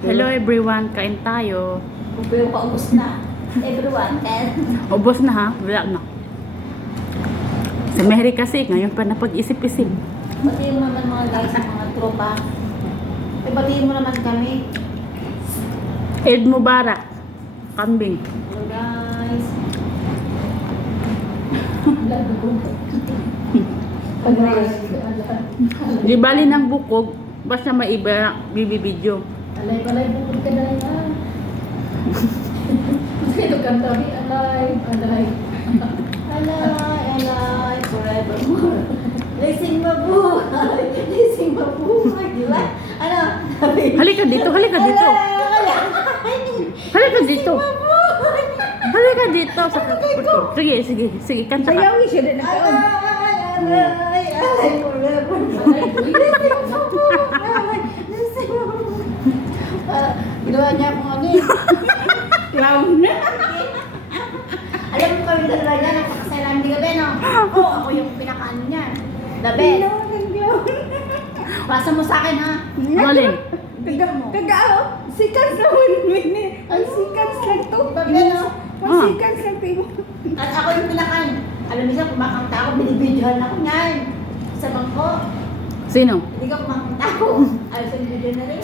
Hello everyone, kain tayo. Pero paubos na. Everyone, kaya Ubos na ha? Wala na. Sa Mary kasi, ngayon pa napag-isip-isip. batiin mo naman mga guys, mga tropa. Batiin mo naman kami. Eid Mubarak. Kambing. Hello guys. Di bali ng bukog, basta may iba bibibidyo. Alay bukod ka na yan. Ito kanta ni alay. Alay, forevermore. Racing mabuhay. Racing mabuhay. Di ba? Ano? Halika dito, halika dito. Halika dito. Halika dito. Sige, kanta ka. Sayawi siya din nagkaon. Alay, forevermore. Racing mabuhay. Racing mabuhay. Ginawa niya akong ano eh. Clown na. Alam mo kami dalawa niya, napakasalan di gabi, no? Oo, ako yung pinakaano niya. The best. Pasa mo sa akin, ha? Malin. Kagao, sikas na win Ang sikas lang to. Gabi, no? Ang sikas lang to. At ako yung pinakaano. Alam mo siya, kumakanta ako, binibidyohan ako ngayon. Sa bangko. Sino? Hindi ka kumakanta ako. Ayos yung video na rin.